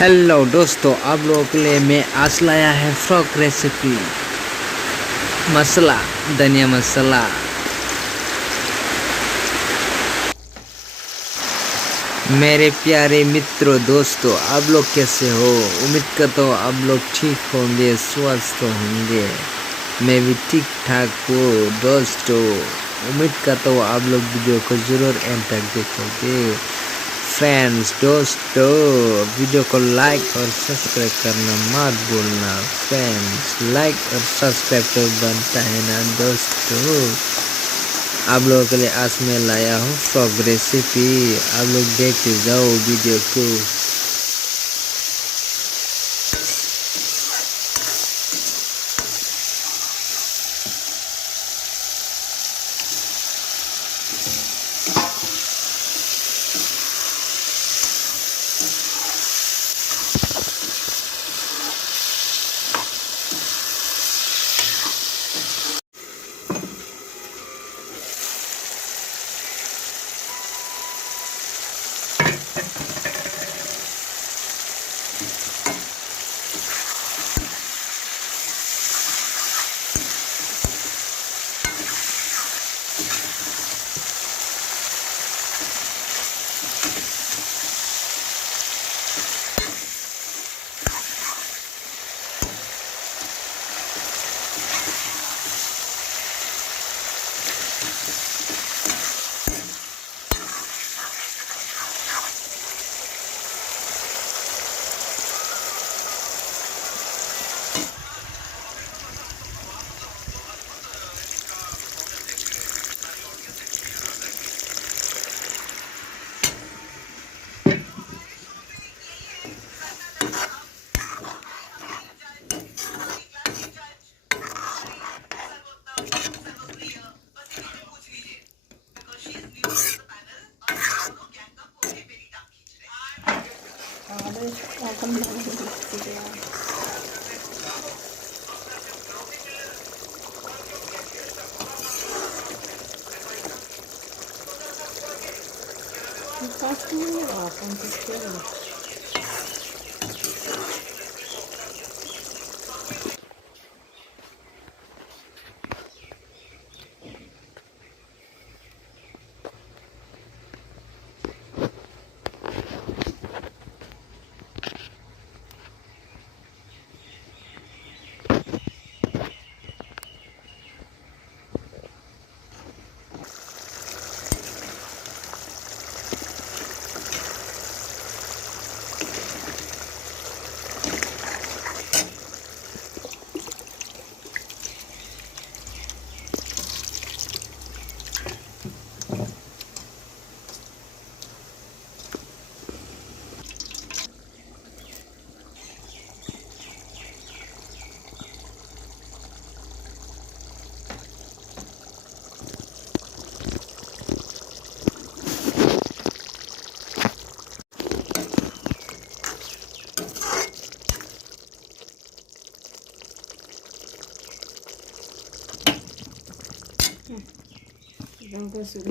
हेलो दोस्तों, आप लोगों के लिए मैं आज लाया है फ्रॉक रेसिपी मसाला, धनिया मसाला। मेरे प्यारे मित्रों दोस्तों, आप लोग कैसे हो? उम्मीद करता हूँ आप लोग ठीक होंगे, स्वस्थ होंगे। मैं भी ठीक ठाक हूँ दोस्तों। उम्मीद करता हूँ आप लोग वीडियो को ज़रूर एंड तक देखोगे। फ्रेंड्स दोस्तों, वीडियो को लाइक और सब्सक्राइब करना मत भूलना। फ्रेंड्स, लाइक और सब्सक्राइब तो बनता है ना दोस्तों। आप लोगों के लिए आज मैं लाया हूँ फ्रॉक रेसिपी। आप लोग देखते जाओ वीडियो को।